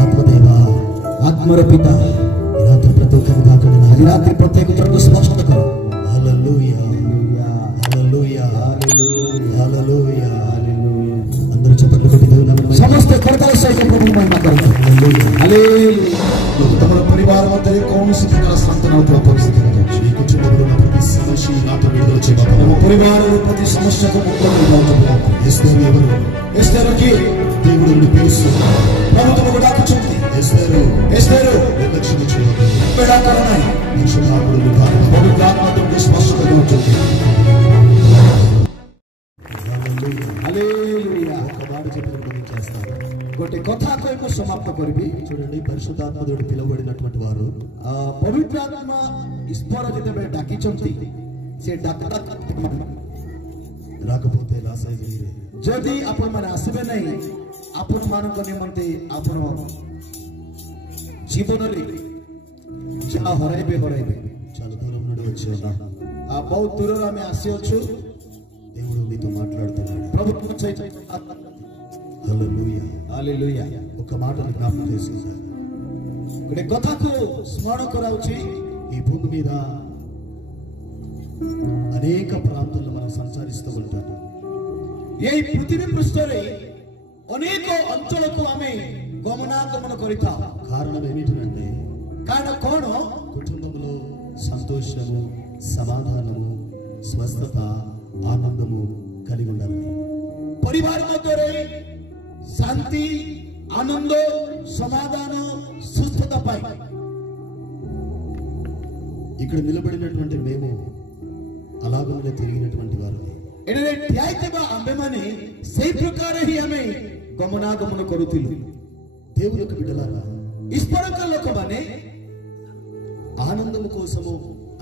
ఆత్మదేవ ఆత్మర పిత రాత్రి ప్రతి ఒక్కరి దాకా రాత్రి ప్రత్యేక స్పష్టత హల్లెలూయా హల్లెలూయా హల్లెలూయా అందరూ చప్పట్లు కొట్టి దేవుని సమస్త కొరతల సైతం ప్రభు మహిమ కలుగు హల్లెలూయా తమ పరివారం అంతా కౌన్సి ప్రకార సంతానతో పరిస్థితి ఈ కుటుంబంలో ఉన్న ప్రతి సమస్య నాతో విడుదల చేయబడ తమ పరివారంలో ప్రతి సమస్యకు ముక్తి ఎస్తేరు ఎవరు ఎస్తేరుకి దేవుడిని పిలుస్తున్నారు ప్రభుత్వం కూడా కూర్చుంది ఎస్తేరు నిర్లక్ష్యం చేయవద్దు పెడాకరణై నిక్షేపాకుడు పవిత్ర ఆత్మతో స్పష్టతగా ఉంటుంది హల్లెలూయా ఒక మాట చెప్పి చేస్తారు ଗୋଟେ କଥା କହିବୁ ସମାପ୍ତ କରିବି చూడండి పరిశుద్ధాత్మ దేవుడు పిలువబడినటువంటి వారు ପବିତ୍ର ଆତ୍ମା ଈଶ୍ୱର ଯେତେବେଳେ ଡାକିଛନ୍ତି ସେ ଡାକଟା ରାଗପୋତେ ଲାସାଇରେ ଯଦି ଆପଣମାନେ ଆସିବେ ନାହିଁ ଆପଣମାନଙ୍କ ନିମନ୍ତେ ଆପଣ ଜୀବନରେ ଯାହା ହରାଇବେ చాలా దూరం నుండి వచ్చి ବହୁତ ଦୂରରୁ ଆମେ ଆସିଅଛୁ దేవుడు మీతో మాట్లాడుతున్నాడు ప్రభుత్వం హల్లెలూయా హల్లెలూయా ఒక మాటను జ్ఞాపకం చేసుకుంటారు ଗୋଟେ କଥାକୁ ସ୍ମରଣ କରାଉଛି ఈ భూమి మీద అనేక ప్రాంతాల్లో మనం సంచరిస్తూ ఉంటాం এই পৃথিবী পৃষ্ঠରେ ଅନେକ ଅଞ୍ଚଳକୁ ଆମେ ଗମନାଗମନ କରିଥାଉ కారణం ఏమిటంటే కారణ କ'ଣ కుటుంబంలో సంతోషము సమాధానము స్వస్థత ఆనందము కలిగి ఉండాలి పరివార మధ్యరే శాంతి ఆనంద సమాధాన సుస్థత పై ఇక్కడ నిలబడినటువంటి మేము అలాగనే తిరిగినటువంటి వారు ଏଠାରେ ଠିଆ ହେଇଥିବା ଆମ୍ଭେମାନେ ସେଇ ପ୍ରକାର ହିଁ ଆମେ ଗମନାଗମନ କରୁଥିଲୁ దేవునికి బిడ్డలారా ଈଶ୍ୱରଙ୍କ ଲୋକମାନେ ఆనందం కోసము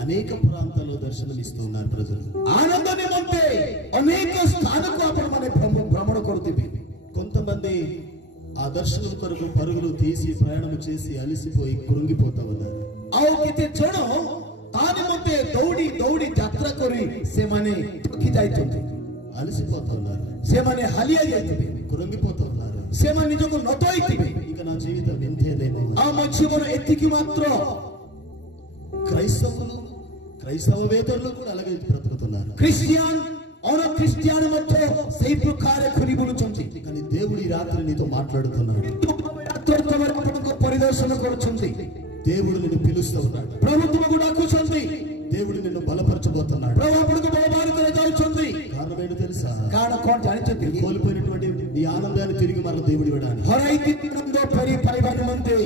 అనేక ప్రాంతాల్లో దర్శనం ఇస్తున్నారు ప్రజలు ఆనంద నిమిత్తే అనేక స్థానకు ଆପଣମାନେ భ్రమణ କରୁଥିବେ కొంతమంది ఆ దర్శనం కొరకు పరుగులు తీసి ప్రయాణం చేసి అలసిపోయి కృంగిపోతా ఉన్నారు ଆଉ କେତେ ଜଣ ତା ନିମନ୍ତେ ଦୌଡ଼ି ଦୌଡ଼ି ଯାତ୍ରା କରି ସେମାନେ ଥକି ଯାଇଛନ୍ତି అలసిపోతా ఉన్నారు ସେମାନେ ହାଲିଆ ଯାଇଥିବେ କୃంగిపోతా ఉన్నారు ସେମାନେ ନିଜକୁ ନତୋଇଥିବେ ఇక నా జీవితం ఇంతేనేమో ఆ ମୋ ଜୀବନ ଏତିକି ମାତ୍ର క్రైస్తవులు క్రైస్తవేతరులు కూడా అలాగే బ్రతుకుతున్నారు క్రిస్టియన్ और क्रिस्टियन ମଧ୍ୟ ସେଇ ପ୍ରକାର ଖୁରି ବୁଲୁଛନ୍ତି కానీ దేవుడు ఈ రాత్రి నీతో మాట్లాడుతున్నాడు పరిదర్శన କରୁଛନ୍ତି దేవుడు నిన్ను పిలుస్తూ ఉన్నాడు ప్రభు ତୁମକୁ ଡାକୁଛନ୍ତି దేవుడు నిన్ను బలపరచబోతున్నాడు ప్రభు ଆପଣଙ୍କୁ బలపరచ ଯାଉଛନ୍ତି కారణం ఏంటో తెలుసా కారణం କ'ଣ ଜାଣିଛନ୍ତି కోల్పోయినటువంటి నీ ఆనందాన్ని తిరిగి మరల దేవుడు ఇవ్వడానికి హరైతినందో పరిపాలన నిమంతే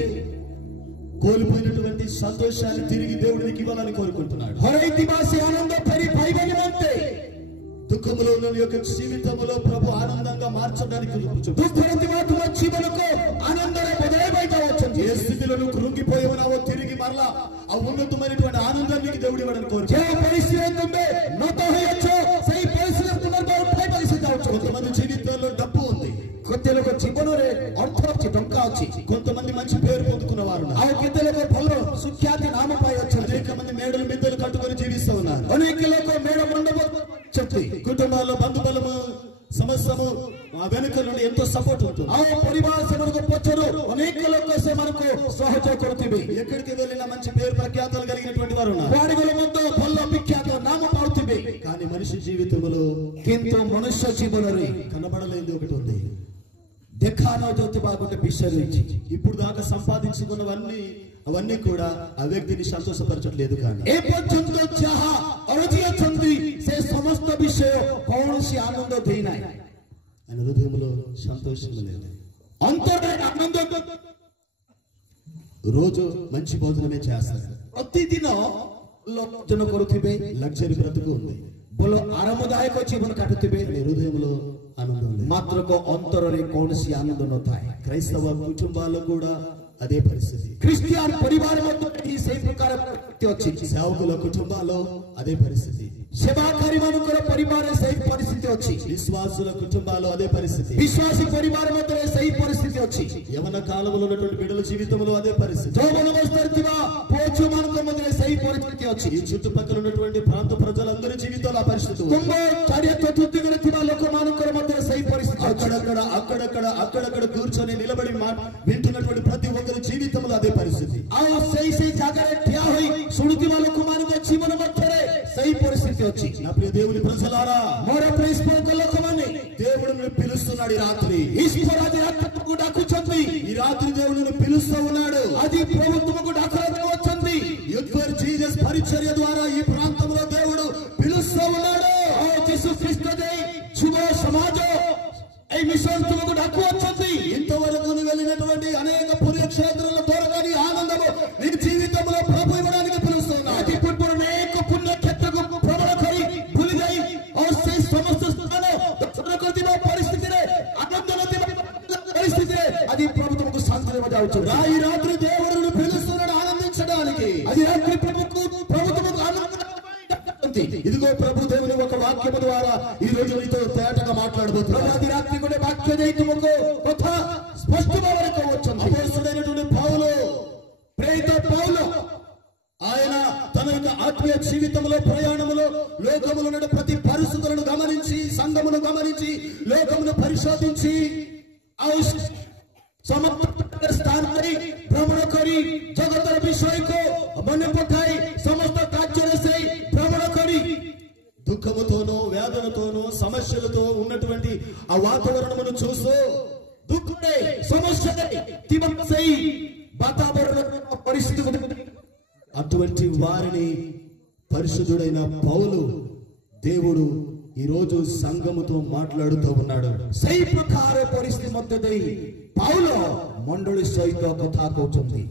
కోల్పోయినటువంటి సంతోషాన్ని తిరిగి దేవుడు నీకు ఇవ్వాలని కోరుకుంటున్నాడు హరైతివాసి ఆనంద పరిపాలన నిమంతే దుఃఖములో ఉన్న యొక్క జీవితంలో ప్రభు ఆనందంగా మార్చడానికి దుఃఖరతివాతుల జీవనకు ఆనందమే బదలైపోవచ్చు ఏ స్థితిలో నువ్వు కృంగిపోయి ఉన్నావో తిరిగి మరలా ఆ ఉన్నతమైనటువంటి ఆనందాన్ని దేవుడు ఇవ్వడానికి కోరుకుంటున్నాడు ఏ పరిస్థితి ఉంటే నతో హయొచ్చు సై పరిస్థితి పునర్భవన పరిస్థితి అవచ్చు కొంతమంది జీవితంలో డబ్బు ఉంది కొత్తలకు జీవନରେ ଅର୍ଥ ଅଛି ଟଙ୍କା ଅଛି కొంతమంది మంచి పేరు పొందుకున్న వారు ଆଉ କେତେ ଲୋକ ଭଲ ସୁଖ୍ୟାତି ନାମ ପାଇ ଅଛନ୍ତି అనేక మంది మేడలు మిద్దెలు కట్టుకొని జీవిస్తూ ఉన్నారు అనేక ଲୋକ మేడ మండప చెప్తే కుటుంబాల్లో బంధుబలము సమస్యము ఆ వెనుక నుండి ఎంతో సపోర్ట్ ఉంటుంది ఆ పరివార సెమనకు పచ్చరు అనేక లోక సెమనకు సహయోగ కొడుతుంది ఎక్కడికి వెళ్ళినా మంచి పేరు ప్రఖ్యాతలు కలిగినటువంటి వారు ఉన్నారు వాడిగల మధ్య భల్ల విఖ్యాత నామ పాడుతుంది కానీ మనిషి జీవితంలో కింతో మనుష్య జీవనరే కనబడలేదు ఒకటి ఉంది దేఖానో జ్యోతిబా ଗୋଟେ ବିଷୟ ରହିଛି ఇప్పుడు దాకా సంపాదించుకున్నవన్నీ అవన్నీ కూడా ఆ వ్యక్తిని సంతోషపరచట్లేదు కానీ ఏ పర్యంత ଯାହା ଅରଜି ଅଛନ୍ତି ସେ ସମସ୍ତ ବିଷୟ କୌଣସି ଆନନ୍ଦ ଦେଇନାହିଁ ఆయన హృదయంలో సంతోషం లేదు అంతరే ఆనంద రోజు మంచి భోజనమే చేస్తారు ప్రతిదిన లోచన କରୁଥିବେ లగ్జరీ బ్రతుకు ఉంది बोलो आरामदायक जीवन काटुथिबे हृदयंलो आनंद ఉంది మాత్రకో అంతରରେ కౌనసి ఆనంద నଥାଏ క్రైస్తవ కుటుంబాల్లో కూడా అదే పరిస్థితి క్రిస్టియన్ పరివార మధ్య ఈ సేమ్ ప్రకార ଅଛି సేవకుల కుటుంబాల్లో అదే పరిస్థితి సేవాకారి మనకర పరివార సేమ్ పరిస్థితి ଅଛି విశ్వాసుల కుటుంబాల్లో అదే పరిస్థితి విశ్వాసి పరివార మధ్య సేమ్ పరిస్థితి ଅଛି యవన కాలంలో ఉన్నటువంటి బిడ్డల జీవితంలో అదే పరిస్థితి జోబన వస్తర్తివా పోచు మనక మధ్య ସେଇ ପରିସ୍ଥିତି ଅଛି। ఈ చుట్టుపక్కల ఉన్నటువంటి ప్రాంత ప్రజలందరి జీవితాల్లో ఆ పరిస్థితి ఉంది। కుంభ చార్యత్వ వృత్తిలో ଥିବା ଲୋକମାନଙ୍କର ମଧ୍ୟ ସେଇ ପରିସ୍ଥିతి అక్కడక్కడ కూర్చొని నిలబడి వింటున్నటువంటి ప్రతి ఒక్కరి జీవితంలో అదే పరిస్థితి। ଆଉ ସେଇ ଜାଗାରେ ଠିଆ ହୋଇ ଶୁଣୁଥିବା ଲୋକମାନଙ୍କ ଜୀବନ ମଧ୍ୟରେ ସେଇ ପରିସ୍ଥିతి ଅଛି। నా ప్రియ దేవుని ప్రజలారా, ମୋର ପ୍ରିୟ ଈଶ୍ୱରଙ୍କ ଲୋକମାନେ, దేవుడు నిన్ను పిలుస్తున్నాడు ఈ రాత్రి। ఈశ్వర ଆଜି ରାତ୍ରିକୁ ଡାକୁଛନ୍ତି। ఈ రాత్రి దేవుడు నిన్ను పిలుస్తూ ఉన్నాడు। ଆଜି ପ୍ରଭୁ ତୁମକୁ ଡାକରାକୁ ଅଛନ୍ତି। యూత్ ఫర్ జీసస్ పరిచర్య ద్వారా ఈ ప్రాంతంలో దేవుడు పిలుస్తూ ఉన్నాడు। ଯୀଶୁ ଖ୍ରୀଷ୍ଟ ଦେଇ ଯୁବ సమాజ ఈ మిషన్ తుమకు డక్కు వచ్చింది। ఇంతవరకు నువ్వు వెళ్ళినటువంటి అనేక పుణ్యక్షేత్రాల దొరకని ఆనందము నీ జీవితంలో ప్రభు ఇవ్వడానికి పిలుస్తున్నాడు। అతి పూర్వ అనేక పుణ్యక్షేత్రకు భ్రమణ କରି భూలి ଯାଇ और से समस्त स्थान दर्शन करथिबा परिस्थितिरे आनंद नथिबा परिस्थितिरे आदि ప్రభు तुमకు శాంతి ఇవ్వజావుచున్నాడు। ఈ రాత్రి దేవుడు పిలుస్తున్నాడు ఆనందించడానికి। అది రాత్రి ప్రభు तुमకు ఆనంద ఇదిగో ప్రభు దేవుని ఒక వాక్యము ద్వారా ఈ రోజు నీతో తేటగా మాట్లాడబోతున్నాడు। అది రాత్రి కూడా వాక్య దేయి तुमको কথা స్పష్ట భావన కావచ్చును। అపోస్తలుడైనటువంటి పౌలు, ప్రేరిత పౌలు, ఆయన తన యొక్క ఆత్మీయ జీవితంలో ప్రయాణములో లోకములో ఉన్న ప్రతి పరిస్థితులను గమనించి, సంఘమును గమనించి, లోకమును పరిశోధించి समर्पण स्थान करी भ्रमण करी जगतर विषय को मन पठाई समस्त कार्य से भ्रमण करी దుఃఖముతోనో వేదనతోనో సమస్యలతో ఉన్నటువంటి ఆ వాతావరణమును చూస్తూ దుఃఖమే సమస్యలే తీవ్రమై వాతావరణ పరిస్థితి అటువంటి వారిని పరిశుద్ధుడైన పౌలు దేవుడు ఈ రోజు సంఘముతో మాట్లాడుతూ ఉన్నాడు। সেই ప్రకార పరిస్థితి మధ్యదే పౌలు మండలి సహిత కథ కହୁଛନ୍ତି।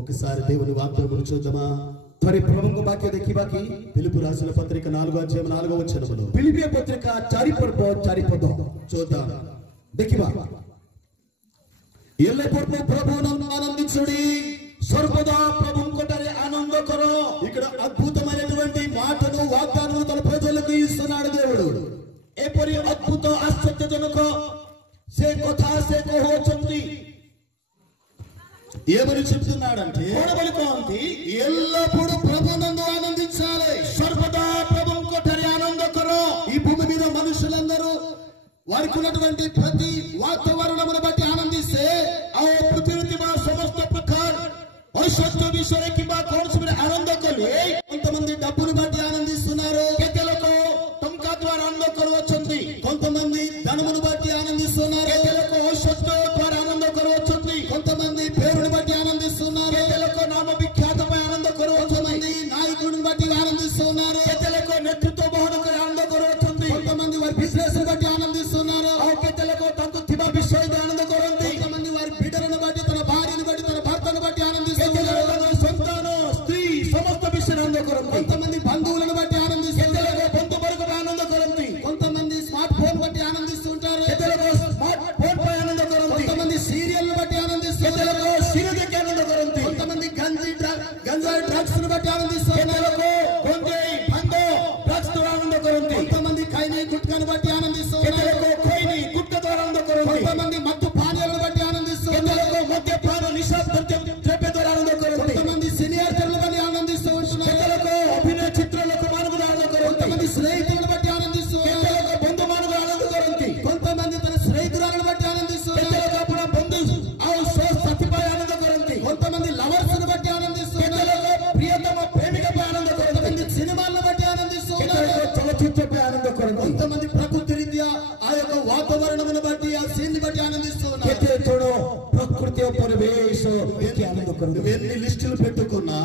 ఒకసారి దేవుని వాక్యమును చూద్దామా? త్వరి ప్రభువుకు వాక్య देखिबाकी ఫిలిప్పీ రాసిన పత్రిక 4వ అధ్యాయం 4వ వచనములో ఫిలిప్పీ పత్రిక 4 పద చూద్దాం। देखिबा ఎల్లప్పుడూ ప్రభువునందు ఆనందించుడి, సర్వదా ప్రభువుకొటరే ఆనంద కరో। ఇక్కడ అద్భుతమైనటువంటి మాటను వాగ్దానము తన ప్రజలకు ఇస్తున్నాడు దేవుడు। ఎపరి అద్భుత ఆశ్చర్యజనక సే కథా సే కహోచంతి ఏమని చెప్తున్నాడంటే ఎల్లప్పుడూ ప్రభువునందు ఆనందించాలి, సర్వదా ప్రభువుకొటరే ఆనంద కరో। ఈ భూమి మీద మనుషులందరూ వారికి ఉన్నటువంటి ప్రతి వాతావరణమును బట్టి ఆనందిస్తే ఆ పృథ్వీ సమస్త ప్రకార పరిశుద్ధ విషయ కింద కోర్సుని ఆనంద కలి కొంతమంది డబ్బును బట్టి ఆనందిస్తున్నారు, కేవలం టంకా ద్వారా ఆనంద కలవచ్చుంది। కొంతమంది ధనమును బట్టి ఆనందిస్తున్నారు, కేవలం ఔషధ ద్వారా ఆనంద కలవచ్చుంది। కొంతమంది పేరును బట్టి ఆనందిస్తున్నారు, కేవలం నామ విఖ్యాతపై ఆనంద కలవచ్చుంది। నాయకుడిని బట్టి ఆనందిస్తున్నారు, కేవలం నేతృత్వ బహుమతి ఆనంద కలవచ్చుంది। కొంతమంది వారి బిజినెస్ బట్టి ఆనందిస్తున్నారు, కేవలం తనకు తిబా విషయ ఆనంద కలవచ్చుంది। కొంతమంది వారి బిడ్డలను బట్టి, తన భార్యను బట్టి, తన భర్తను బట్టి ఆనందిస్తున్నారు, సంతానం స్త్రీ సమస్త విషయ ఆనంద కలవచ్చుంది। కొంతమంది బంధువులను బట్టి ఆనందిస్తున్నారు, బంధు వర్గ ఆనంద కలవచ్చుంది। కొంతమంది స్మార్ట్ ఫోన్ బట్టి ఆనందిస్తుంటారు, స్మార్ట్ ఫోన్ పై ఆనంద కలవచ్చుంది। కొంతమంది సీరియల్ బట్టి ఆనందిస్తున్నారు, సీరియల్ కి ఆనంద కలవచ్చుంది। కొంతమంది గంజాయి డ్రగ్స్ ను బట్టి ఆనందిస్తున్నారు, గంజాయి భంగో డ్రగ్స్ తో ఆనంద కలవచ్చుంది। కొంతమంది ఖైనీ గుట్కాను బట్టి ఆనందిస్తున్నారు, ఖైనీ గుట్కా ద్వారా ఆనంద కలవచ్చుంది। కొంతమంది మత్తు పానీయాలను బట్టి ఆనందిస్తున్నారు, మద్యపాన నిషా ద్రవ్య ద్వారా ఆనంద కలవచ్చుంది। కొంతమంది సీనియర్ జనులను బట్టి ఆనందిస్తున్నారు, అభినయ చిత్రాలకు మానవుడు ఆనంద కలవచ్చుంది। కొంతమంది స్నేహితులను బట్టి ఆనందిస్తున్నారు, బంధు మానవుడు ఆనంద కలవచ్చుంది। కొంతమంది తన స్నేహితురాలను బట్టి ఆనందిస్తున్నారు, అప్పుడు బంధు సతిపై ఆనంద కలవచ్చుంది। కొంతమంది లవర్స్ ను బట్టి ఆనందిస్తున్నారు, ప్రియతమ ప్రేమికపై ఆనంద కలవచ్చుంది। కొంతమంది సినిమాలను బట్టి ఆనందిస్తున్నారు, చలచిత్రపై ఆనంద కలవచ్చుంది। కొంతమంది ప్రకృతి రీత్యా ఆ యొక్క వాతావరణమును బట్టి, ఆ సీన్ బట్టి ఆనందిస్తున్నారు। ప్రకృతి పరివేశ ఆనంద కలవచ్చుంది। ఎన్ని లిస్టులు పెట్టుకున్నా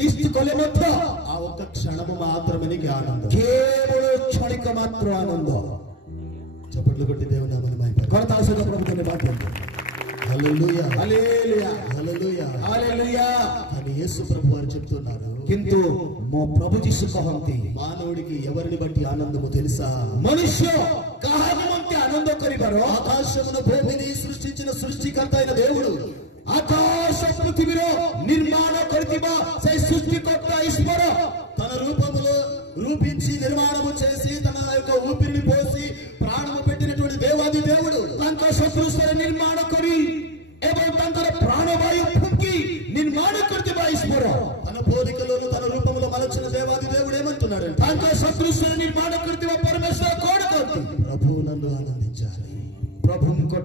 లిస్ట్ కొలే మాత్ర ఆ ఒక్క క్షణము మాత్రమే నీకు ఆనందం, కేవలం క్షణిక మాత్ర ఆనందం। చప్పట్లు కొట్టి దేవుని నామమున మహిమ కొరతాసగా ప్రభువుని వాక్యం హల్లెలూయా హల్లెలూయా హల్లెలూయా హల్లెలూయా అని యేసు ప్రభు వారు చెప్తున్నారు। కింటు మో ప్రభు జీసు కహంతి మానవుడికి ఎవరిని బట్టి ఆనందము తెలుసా? మనుష్య కాహమంతే ఆనంద కరిబారో ఆకాశమును భూమిని సృష్టించిన సృష్టికర్త అయిన దేవుడు ఆకాశ పృథివీలో నిర్మాణ కరితిబా సై సృష్టికర్త ఈశ్వర తన రూపములో రూపించి నిర్మాణము చేసి తన యొక్క ఊపిరిని పోసి ప్రాణము పెట్టినటువంటి దేవాది దేవుడు తనక సృష్టి నిర్మాణ కరి ଏବଂ ତାଙ୍କର ପ୍ରାଣବାୟୁ ଫୁଙ୍କି ନିର୍ମାଣ କରିଥିବା ଈଶ୍ୱର ତନ పోలికలో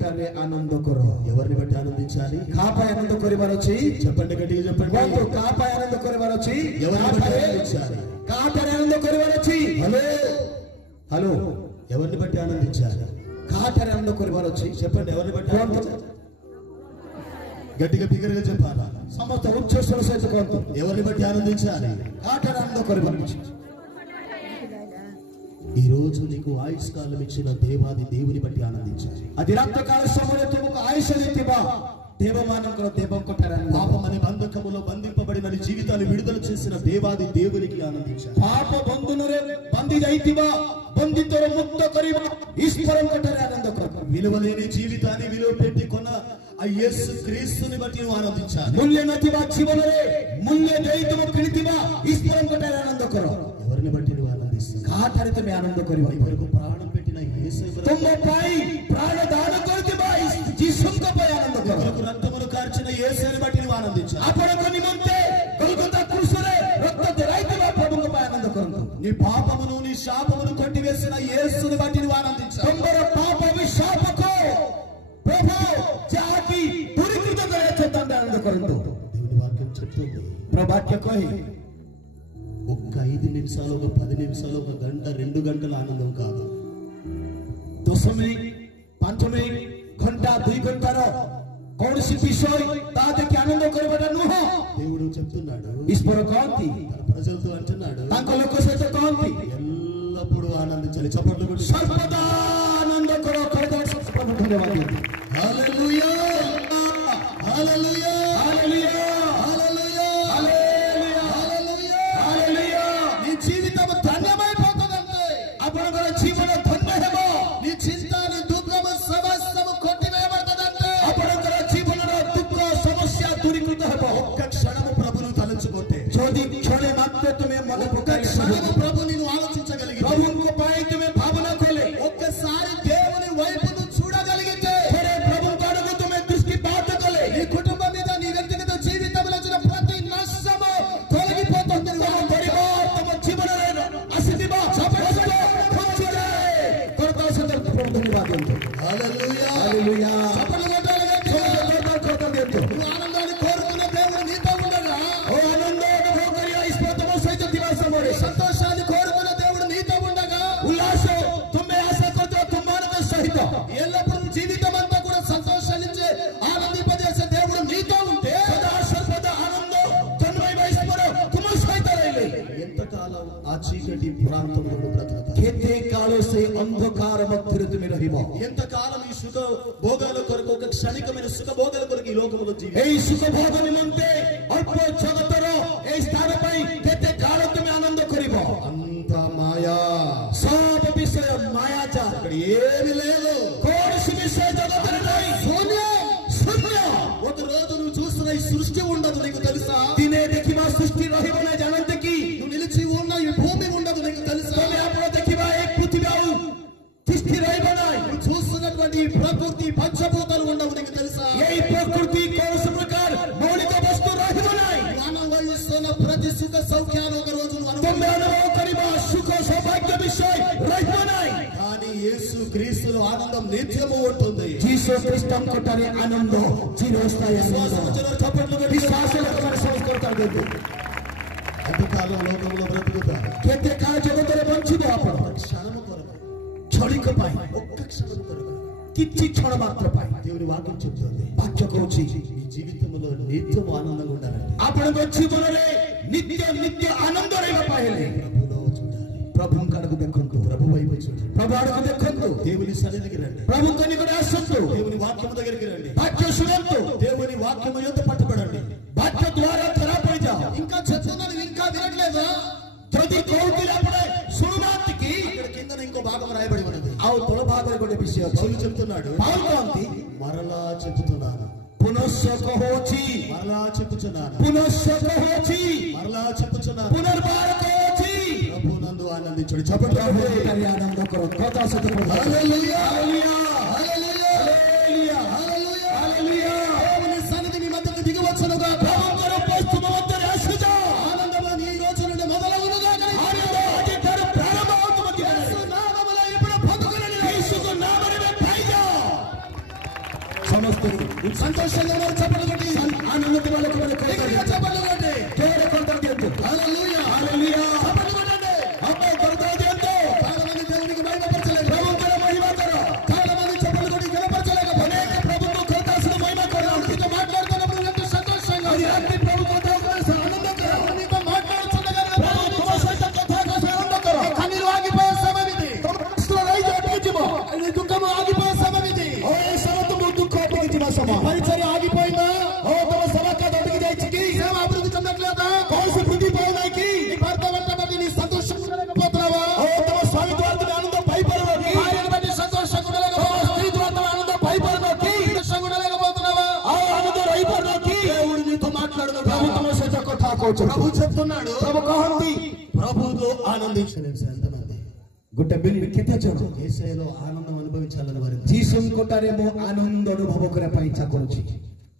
కొట్టాలి ఆనంద కొర. ఎవరిని బట్టి ఆనందించాలి? కాపాయ ఆనంద కొరివారు వచ్చి చెప్పండి, గట్టిగా చెప్పండి. కాపాయ ఆనంద కొరివారు వచ్చి ఎవరిని బట్టి ఆనందించాలి? కాటారి ఆనంద కొరివారు వచ్చి హలో హలో ఎవరిని బట్టి ఆనందించాలి? కాటారి ఆనంద కొరివారు వచ్చి చెప్పండి, ఎవరిని బట్టి ఆనందించాలి? గట్టిగా బిగ్గరగా చెప్పాలా? సమస్త ఉచ్ఛస్వర సహిత కొంత ఎవరిని బట్టి ఆనందించాలి? కాటారి ఆనంద కొరివారు వచ్చి. ఈ రోజు నీకు ఆయుష్కాలం ఇచ్చిన దేవాది దేవుని బట్టి ఆనందించాలి. అది రాత్రకాల సమయంలో తుమకు ఆయుష నీతివా దేవమానంలో దేవం కొట్టారని పాపం అనే బంధకములో బంధింపబడిన జీవితాన్ని విడుదల చేసిన దేవాది దేవునికి ఆనందించాలి. పాప బంధునురే బంధిదైతివా బంధితుల ముక్త కరివా ఈశ్వరం కొట్టారే ఆనంద కొర. విలువలేని జీవితాన్ని విలువ పెట్టి కొన్న ఆ యేసు క్రీస్తుని బట్టి నువ్వు ఆనందించాలి. మూల్య నతివా జీవనరే మూల్య దైతవ కృతివా ఈశ్వరం కొట్టారే ఆనంద కొర. ఎవరిని బట్టి నువ్వు ఆనందిస్తావు? కాటరిత మే ఆనంద కొరివా ఇవరకు ప్రాణం పెట్టిన యేసు తుమ్మపై ప్రాణదాన కొరితివా జీసుంకపై ఆనంద కొర. రక్తమును కార్చిన యేసుని బట్టి నువ్వు ఆనందించాలి. అపరకు నిమంతే గొల్గొతా క్రూసురే రక్తతే రైతివా ప్రభువుపై ఆనంద కొర. నీ పాపమును నీ శాపమును కొట్టివేసిన యేసుని బట్టి నువ్వు ఆనందించాలి. తంబర పాప విశాపకో ప్రభు జాతి దురికృత దయచేతండి ఆనంద కొర. దేవుని వాక్యం చెప్తుంది, ప్రభాక్య కోయి ఒక్క 5 నిమిషాలు, ఒక 10 నిమిషాలు, ఒక గంట, 2 గంటల ఆనందం కాదు. 10 ମିନିଟ 5 ମିନିଟ ଘଣ୍ଟା 2 ଘଣ୍ଟାର କୌଣସି ବିଷୟ ତା ଦେଖି ଆନନ୍ଦ କରିବାଟା ନୁହଁ. దేవుడు చెప్తున్నాడు, ఈశ్వర కహନ୍ତି తన ప్రజలతో అంటున్నాడు, ତାଙ୍କ ଲୋକ ସହିତ କହନ୍ତି ఎల్లప్పుడూ ఆనందించాలి. చప్పట్లు కొట్టి సర్వదా ఆనంద కర. ధన్యవాదాలు. హల్లెలూయా హల్లెలూయా హల్లెలూయా హల్లెలూయా హల్లెలూయా హల్లెలూయా. నీ జీవితం ధన్యమైపోతుందంటే అపరగల జీవన ధన్య ହେବ. నీ చింత నీ దుఃఖము సమస్తము కొట్టివేయబడుతుందంటే అపరగల జీవనର ଦୁଃଖ ସମସ୍ୟା ଦୂରୀକୃତ ହେବ. ఒక్క క్షణము ప్రభువును తలంచుకుంటే ଯଦି କ୍ଷଣେ ମାତ୍ର ତୁମେ ମନେ ପକାଇ క్షణము ప్రభు నిన్ను ఆలోచించగలిగితే ప్రభువుଙ୍କ ପାଇଁ ତୁମେ ଭାବନା କଲେ ఒక్కసారి దేవుని వైపును చూడగలిగితే ప్రభు కడుగు ତୁମେ దృష్టిపాత కలే నీ కుటుంబం మీద నీ వ్యక్తిగత జీవితంలో వచ్చిన ప్రతి నష్టము తొలగిపోతుంది. తమ పరివార తమ జీవనరే అసిదిబా సమస్త కొంచెలే కొరత సందర్భ ధన్యవాదాలు. హల్లెలూయా హల్లెలూయా. ఆనందాన్ని కోరుకున్న దేవుడు నీతో ఉండగా ఓ ఆనందాన్ని భోగరియా ఇస్పతమ సహిత దివస మోరే సంతోషాన్ని కోరుకున్న దేవుడు నీతో ఉండగా ఉల్లాస తుమ్మే ఆశ కొతో తుమ్మానద సహిత ఎల్లప్పుడూ జీవితం అంతా కూడా సంతోషాన్నిచ్చే ఆనందింపజేసే దేవుడు నీతో ఉంటే సదా సర్వదా ఆనందం తన్మయ వైస్మర తుమ సహిత రైలే. ఎంతకాలం ఆ చీకటి ప్రాంతంలో బ్రతుకుతావు? కేతే కాలో సే అంధకార మధ్యలో తుమే రహిమో. ఎంతకాలం ఈ సుఖ భోగాల కొరకు, ఒక క్షణికమైన సుఖ భోగాల కొరకు ఈ లోకములో జీవిస్తావు? এই সুখ ভোগ নিমন্তে অল্প জগতর এই স্থান পাই কেতে কাল তুমি আনন্দ করিব? అంత మాయా. সব বিষয় మాయాజా. ఇక్కడ ఏమీ లేదు. కోర్సు విషయ జగతలో নাই. శూన్యం శూన్యం. ఒక రోజు నువ్వు చూస్తున్న ఈ సృష్టి ఉండదు, నీకు తెలుసా? దినే దేఖిబా సృష్టి రహిబ న జానంతే కి నువ్వు నిలిచి ఉన్న ఈ భూమి ఉండదు, నీకు తెలుసా? తమే అప్పుడు దేఖిబా ఏక్ పృథివీ ఆవు తిష్టి రహిబ నాయ్. నువ్వు చూస్తున్నటువంటి ప్రకృతి పంచభూతాలు ఉండవు, నీకు తెలుసా? ఈ ప్రకృతి కోర్సు ప్రకార మౌలిక వస్తు రహిబ నాయ్. అనుభవిస్తున్న ప్రతి సుఖ సౌఖ్యాలు ఒక రోజు నువ్వు అనుభవం కరిబా సుఖ సౌభాగ్య విషయ రహిబ నాయ్. కానీ యేసు క్రీస్తులో ఆనందం నిత్యము ఉంటుంది. జీసస్ క్రీస్తు కొట్టారే ఆనందం చిరస్థాయి. అంతకాలం లోకంలో బ్రతుకుతా కేతే కాల జగତରେ ବଞ୍ଚିବ ଆପଣ క్షణం కొరకు, క్షణిక ପାଇଁ, ఒక్క క్షణం కొరకు, କିଛି క్షణ మాత్ర ପାଇଁ. దేవుని వాక్యం చెప్తుంది, వాక్య కହୁଛି మీ జీవితంలో నిత్యం ఆనందంగా ఉండాలంటే ଆପଣଙ୍କ ଜୀବନରେ ନିତ୍ୟ ନିତ୍ୟ ଆନନ୍ଦ ରହିବା ପାଇଁ ହେଲେ ప్రభువులో చూడాలి. ప్రభుଙ୍କ ଆଡ଼କୁ ଦେଖନ୍ତୁ, ప్రభు వైపు చూడండి, ప్రభు ଆଡ଼କୁ ଦେଖନ୍ତୁ, దేవుని సన్నిధికి రండి, ప్రభుଙ୍କ ନିକଟରେ ଆସନ୍ତୁ, దేవుని వాక్యం దగ్గరికి రండి, వాక్య ଶୁଣନ୍ତୁ, దేవుని వాక్యం యొద్ద పట్టుబడండి, వాక్య ద్వారా ధరా పడిଯାଅ. ఇంకా చెప్తున్నాను, ఇంకా వినట్లేదా? ଯଦି କହୁଥିଲେ ଆପଣ ଶୁଣୁନାହାନ୍ତି କି? ఇక్కడ కింద ఇంకో భాగం రాయబడి ఉన్నది. ଆଉ ତଳ ଭାଗରେ ଗୋଟେ ବିଷୟ ପౌలు చెప్తున్నాడు. పౌలు କହନ୍ତି మరలా చెప్తున్నాను, పునశ్చ కహోచి, మరలా చెప్పుచున్నాను, పునశ్చ కహోచి, మరలా చెప్పుచున్నాను, పునర్బార కహోచి. ప్రభు నందు ఆనందించుడి. చప్పట్లు ఆనంద కరో. కథా సత హల్లెలూయా హల్లెలూయా హల్లెలూయా హల్లెలూయా హల్లెలూయా హల్లెలూయా. దేవుని సన్నిధి మీ మధ్యకు దిగి వచ్చునుగా. ప్రభువుల పోస్తు మధ్య రాసుజా. ఆనందము నీ రోజు నుండి మొదలవునుగా. ఆనందం అధికార ప్రారంభమవుతుంది. యేసు నామములో ఇప్పుడు పొందుకొనండి. యేసు నామములో పైగా సమస్తము సంతోషంగా చెప్పలు కొట్టి ఆనందం వాళ్ళకు మన కైగా చెప్పలు కొట్టి కేవల కొడతాది అంటూ హల్లెలూయా హల్లెలూయా చెప్పలు కొట్టండి అబ్బా కొడతాది అంటూ చాలా మంది దేవునికి మహిమపరచలేదు ప్రభువుల మహిమకర చాలా మంది చెప్పలు కొట్టి గణపరచలేక అనేక ప్రభువు కొడతాసిన మహిమకర నీతో మాట్లాడుతున్నప్పుడు ఎంత సంతోషంగా అది అన్ని ప్రభువుతో కలిసి ఆనందంగా నీతో మాట్లాడుతుండగా ప్రభువుతో సైత కథగా ఆనందంగా కన్నీరు ఆగిపోయే సమయం ఇది రైజ్ అడిగిమో అది దుఃఖము ఆగిపోయే సమయం ఇది ఓ సమతము దుఃఖం అడిగిమ సమయం పరిచర్య ఆగిపోయిందా ఓ తమ సభక దొడికి ଯାଇଛିకి సేవ అభివృద్ధి చెందట్లేదా కోసి బుద్ధి పోయినాకి నీ భర్త వెంట బట్టి నీ సంతోషం ఉండలేకపోతున్నావా ఓ తమ స్వామి ద్వారా ఆనందం పైపరలోకి ఆయన బట్టి సంతోషం ఉండలేకపోతున్నావా స్త్రీ ద్వారా ఆనందం పైపరలోకి సంతోషం ఉండలేకపోతున్నావా ఆ ఆనందం రైపరలోకి దేవుడు నీతో మాట్లాడుతున్నాడు ప్రభు తమ సైత కథ కోచు ప్రభు చెప్తున్నాడు ప్రభు కహంతి ప్రభుతో ఆనందించలేదు ఎంతమంది गोटे बिल केते जण एसेलो आनंद अनुभविंచాలని వారు जीसस कोटारेमो आनंद अनुभव करे पई इच्छा करूची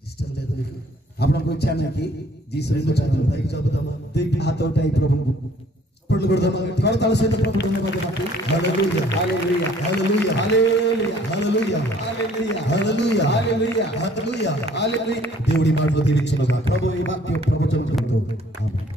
इष्टम లేదు నీకు आपनको इच्छा नहीं कि जीसस को चाहते हैं చెబుతామా దేవి हाथ उठाई प्रभु पढ़ కొడదామా కడతాల సైత ప్రభు ధన్యవాదాలు మాకు హల్లెలూయా హల్లెలూయా హల్లెలూయా హల్లెలూయా హల్లెలూయా హల్లెలూయా హల్లెలూయా హల్లెలూయా హల్లెలూయా దేవుడి మాటలు దీవించును ప్రభు ఈ వాక్య ప్రవచనం ఆమేన్